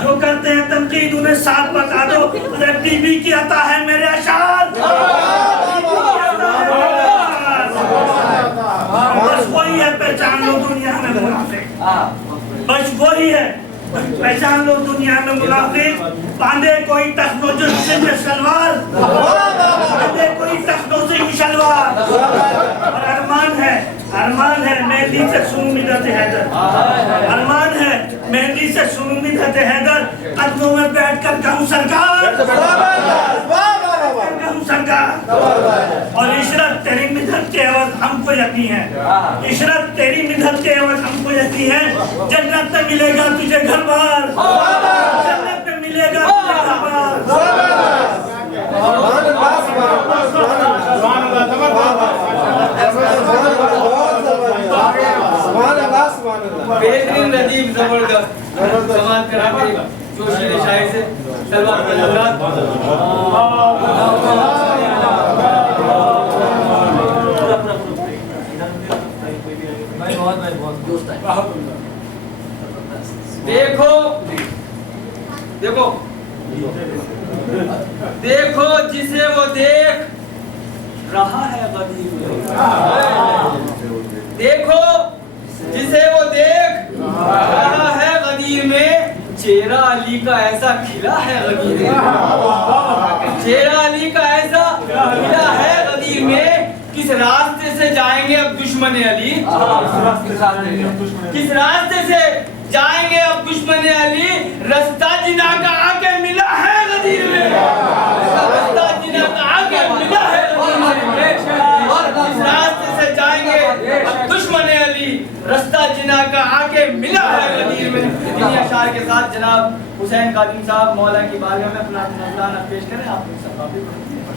جو کرتے ہیں تنقید انہیں صاف بتا دو ارے بی بی کی عطا ہے میرے اشعار بس وہی ہے پہچان لو دنیا میں منافق بس وہی ہے پہچان لو دنیا میں منافق باندھے کوئی تخنو جس سے شلوار باندھے کوئی تخنو سے شلوار اور ارمان ہے مہندی سے سنوں مدحت حیدر ارمان ہے مہندی سے سنوں مدحت حیدر قدموں میں بیٹھ کر کہوں سرکار اور عشرت تیری مدحت کے عوض ہم کو یقین ہے عشرت تیری مدحت کے عوض ہم کو یقین ہے جنت میں ملے گا تجھے گھر بار جنت میں ملے گا تجھے گھر بار بہترین ندیب زبردست سماعت کرا کے جوشی شاعر سے سلمان بن اللہ دیکھو دیکھو دیکھو جسے وہ دیکھ رہا ہے غدیر دیکھو جسے وہ دیکھ رہا ہے غدیر میں چہرہ علی کا ایسا کھلا ہے غدیر میں چہرہ علی کا ایسا کھلا ہے غدیر میں کس راستے سے جائیں گے اب دشمن علی کس راستے سے جائیں گے اب دشمن علی رستہ جنا کا آ کے ملا ہے غدیر میں رستہ جنا کا آ کے ملا ہے غدیر میں کس راستے سے جائیں گے اب دشمن علی رستہ جنا کا آ کے ملا ہے غدیر میں انہی اشعار کے ساتھ جناب حسین قادم صاحب مولا کی بارگاہ میں اپنا نذرانہ پیش کریں آپ لوگ سب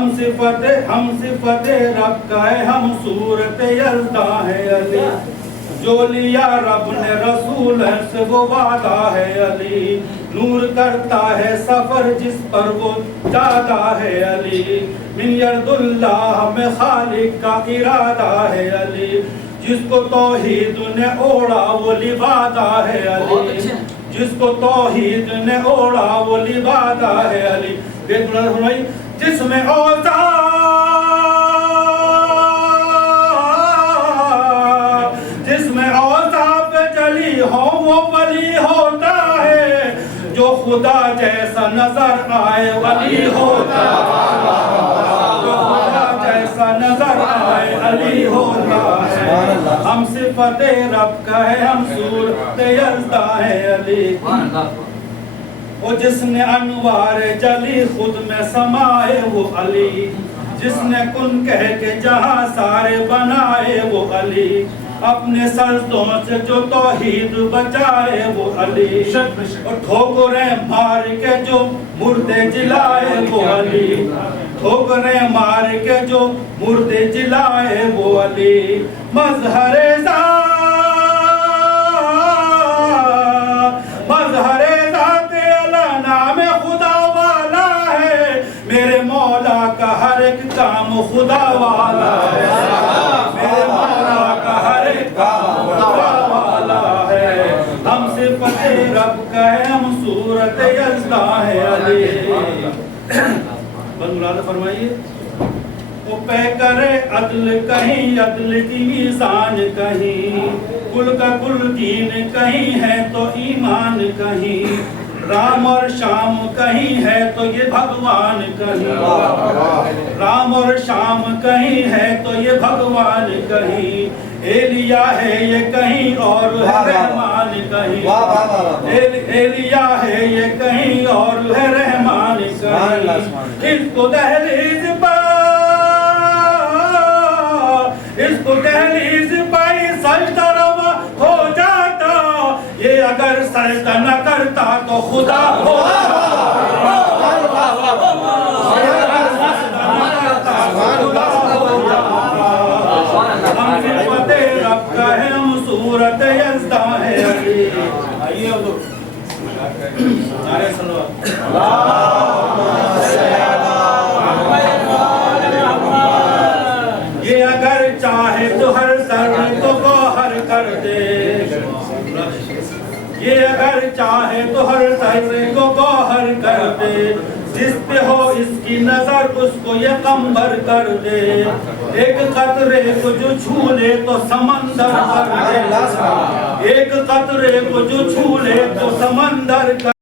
ہم صفت رب کا ہے، ہم صورت یزدہ ہے علی، جو لیا رب نے رسول ہے سے وہ وعدہ ہے علی، نور کرتا ہے سفر جس پر وہ جاتا ہے علی، من یرد اللہ میں خالق کا ارادہ ہے علی، جس کو توحید نے اوڑا وہ لبادہ ہے علی، جس کو توحید نے اوڑا وہ لبادہ ہے علی، جس میں اوصاف پہ چلی ہو وہ ولی ہوتا ہے، جو خدا جیسا نظر آئے ولی ہوتا ہے، جو خدا جیسا نظر آئے علی ہوتا ہے، ہم صفت رب کا ہے، ہم صورت یزدہ ہے علی، وہ جس نے انوار جلی خود میں سمائے وہ علی، جس نے کن کہہ کے جہاں سارے بنائے وہ علی، اپنے سجدوں سے جو توحید بچائے وہ علی، اور ٹھوکریں مار کے جو مردے جلائے وہ علی، ٹھوکریں مار کے جو مردے جلائے وہ علی، مظہر ذات اللہ نام خدا والا ہے، میرے مولا کا ہر ایک کام خدا والا ہے، میرے مولا کا ہر ایک کام خدا والا ہے، ہم صفت رب کا ہے، ہم صورت یزدہ ہے علی، بندہ فرمائیے، وہ پہ کرے عدل کہیں، عدل کی میزان کہیں، کل کا کل دین کہیں ہے تو ایمان کہیں، رام اور شام کہیں ہے تو یہ بھگوان کہیں، رام اور شام کہیں ہے تو یہ بھگوان کہیں، ایلیا ہے یہ کہیں اور ہے رحمان کہیں، ایلیا ہے یہ کہیں اور ہے رحمان کہیں، اس کو دہلیز پائی سجدہ روا ہو جاتا، یہ اگر سجدہ نہ کرتا تو خدا ہو ہم صفت رب کا ہے، ہم صورت یزدہ ہے علی، آئیے اب نعرہ صلوات، یہ اگر چاہے تو ہر سر کو گوہر کر دے، یہ اگر چاہے تو ہر سر کو گوہر کر دے، جس پہ ہو اس کی نظر اس کو یہ قمبر کر دے، ایک قطرے کو جو چھو لے تو سمندر کر دے، ایک قطرے کو جو چھو لے تو سمندر کر